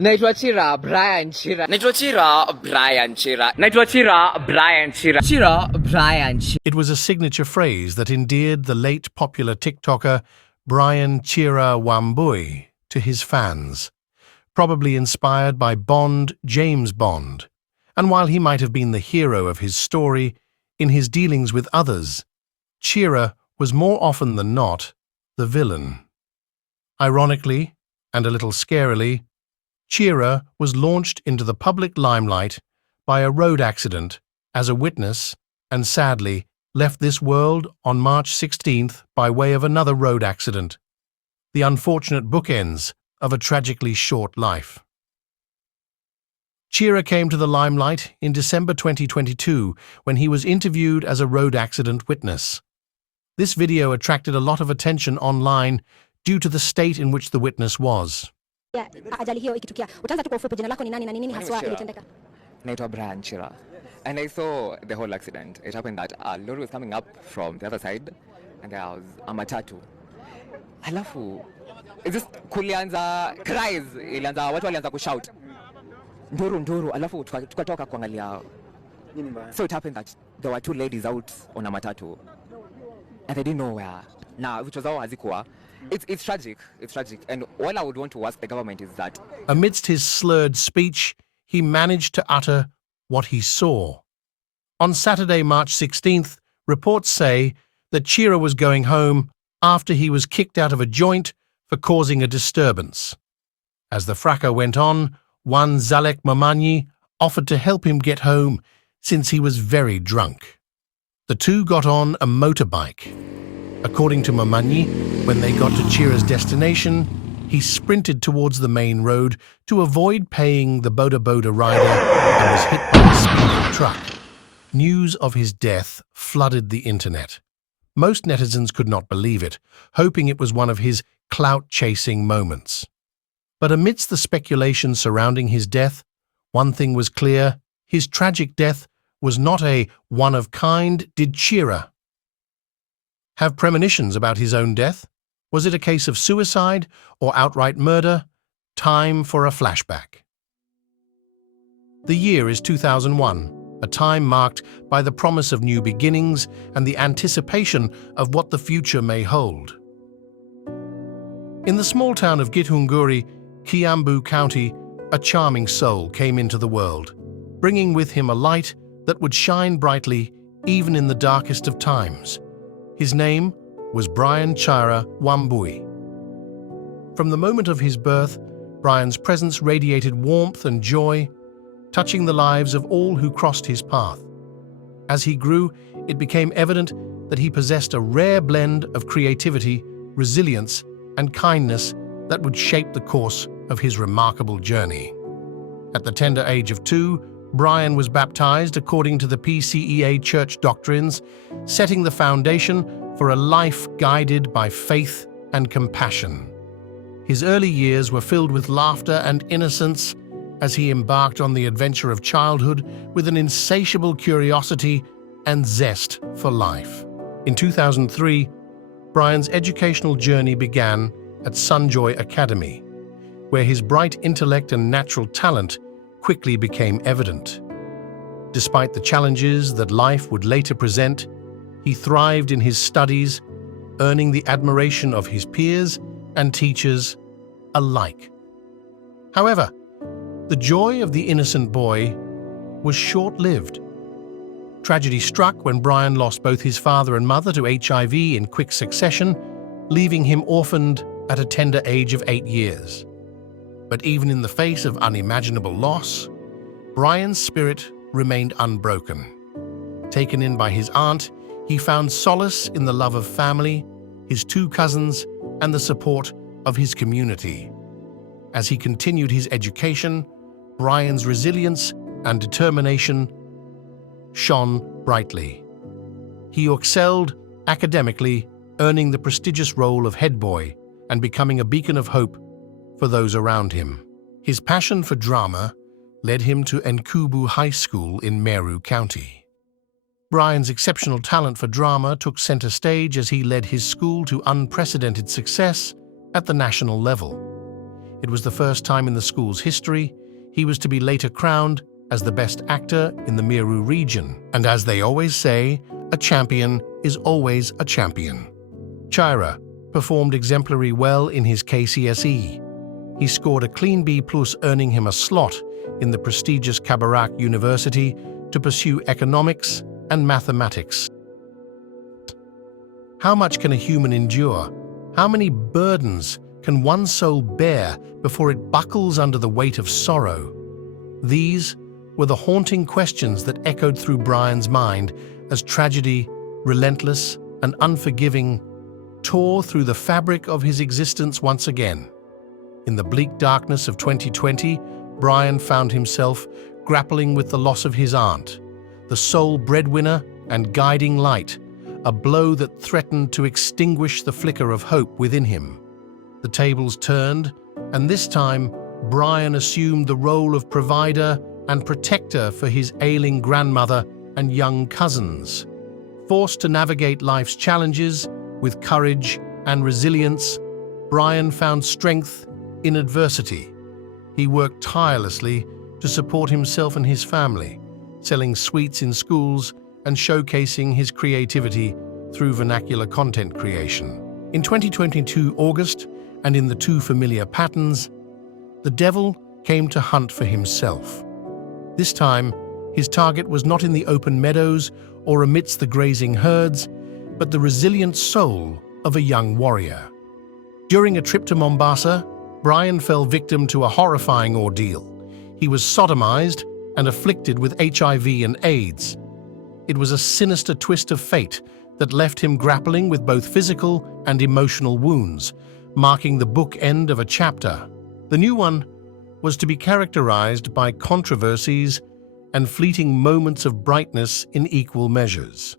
Naitwa Chira, Brian Chira. Naitwa Chira, Brian Chira. Naitwa Chira, Brian Chira. Chira, Brian Chira. It was a signature phrase that endeared the late popular TikToker Brian Chira Wambui to his fans, probably inspired by James Bond. And while he might have been the hero of his story, in his dealings with others, Chira was more often than not the villain. Ironically, and a little scarily, Chira was launched into the public limelight by a road accident as a witness and sadly left this world on March 16th by way of another road accident, the unfortunate bookends of a tragically short life. Chira came to the limelight in December 2022 when he was interviewed as a road accident witness. This video attracted a lot of attention online due to the state in which the witness was. Ajali hiyo ikitukia, utaanza tu kwa ufupi, jina lako ni nani na nini haswa ilitendeka? Naitwa Brian Chira. And I saw the whole accident. It happened that a lorry was coming up from the other side and there was a matatu. Halafu, just kulianza cries, ilianza watu walianza kushout. Nduru, halafu tukatoka kuangalia. So it happened that there were two ladies out on a matatu and they didn't know where. Now, which was all hazikuwa. It's tragic. It's tragic. And all I would want to ask the government is that amidst his slurred speech, he managed to utter what he saw. On Saturday, March 16th, reports say that Chira was going home after he was kicked out of a joint for causing a disturbance. As the fracas went on, one Zalek Mamanyi offered to help him get home since he was very drunk. The two got on a motorbike. According to Mamanyi, when they got to Chira's destination, he sprinted towards the main road to avoid paying the Boda Boda rider and was hit by a speeding truck. News of his death flooded the internet. Most netizens could not believe it, hoping it was one of his clout-chasing moments. But amidst the speculation surrounding his death, one thing was clear: his tragic death was not a one-of-kind. Did Chira have premonitions about his own death? Was it a case of suicide or outright murder? Time for a flashback. The year is 2001, a time marked by the promise of new beginnings and the anticipation of what the future may hold. In the small town of Githunguri, Kiambu County, a charming soul came into the world, bringing with him a light that would shine brightly even in the darkest of times. His name was Brian Chira Wambui. From the moment of his birth, Brian's presence radiated warmth and joy, touching the lives of all who crossed his path. As he grew, it became evident that he possessed a rare blend of creativity, resilience, and kindness that would shape the course of his remarkable journey. At the tender age of 2, Brian was baptized according to the PCEA church doctrines, setting the foundation for a life guided by faith and compassion. His early years were filled with laughter and innocence as he embarked on the adventure of childhood with an insatiable curiosity and zest for life. In 2003, Brian's educational journey began at Sunjoy Academy, where his bright intellect and natural talent quickly became evident. Despite the challenges that life would later present, he thrived in his studies, earning the admiration of his peers and teachers alike. However, the joy of the innocent boy was short-lived. Tragedy struck when Brian lost both his father and mother to HIV in quick succession, leaving him orphaned at a tender age of 8 years. But even in the face of unimaginable loss, Brian's spirit remained unbroken. Taken in by his aunt, he found solace in the love of family, his 2 cousins, and the support of his community. As he continued his education, Brian's resilience and determination shone brightly. He excelled academically, earning the prestigious role of head boy and becoming a beacon of hope for those around him. His passion for drama led him to Nkubu High School in Meru County. Brian's exceptional talent for drama took center stage as he led his school to unprecedented success at the national level. It was the first time in the school's history he was to be later crowned as the best actor in the Meru region. And as they always say, a champion is always a champion. Chira performed exemplary well in his KCSE. He scored a clean B+, earning him a slot in the prestigious Kabarak University to pursue economics and mathematics. How much can a human endure? How many burdens can one soul bear before it buckles under the weight of sorrow? These were the haunting questions that echoed through Brian's mind as tragedy, relentless and unforgiving, tore through the fabric of his existence once again. In the bleak darkness of 2020, Brian found himself grappling with the loss of his aunt, the sole breadwinner and guiding light, a blow that threatened to extinguish the flicker of hope within him. The tables turned, and this time, Brian assumed the role of provider and protector for his ailing grandmother and young cousins. Forced to navigate life's challenges with courage and resilience, Brian found strength in adversity. He worked tirelessly to support himself and his family, selling sweets in schools and showcasing his creativity through vernacular content creation. In 2022 August, and in the two familiar patterns, the devil came to hunt for himself. This time, his target was not in the open meadows or amidst the grazing herds, but the resilient soul of a young warrior. During a trip to Mombasa, Brian fell victim to a horrifying ordeal. He was sodomized and afflicted with HIV and AIDS. It was a sinister twist of fate that left him grappling with both physical and emotional wounds, marking the bookend of a chapter. The new one was to be characterized by controversies and fleeting moments of brightness in equal measures.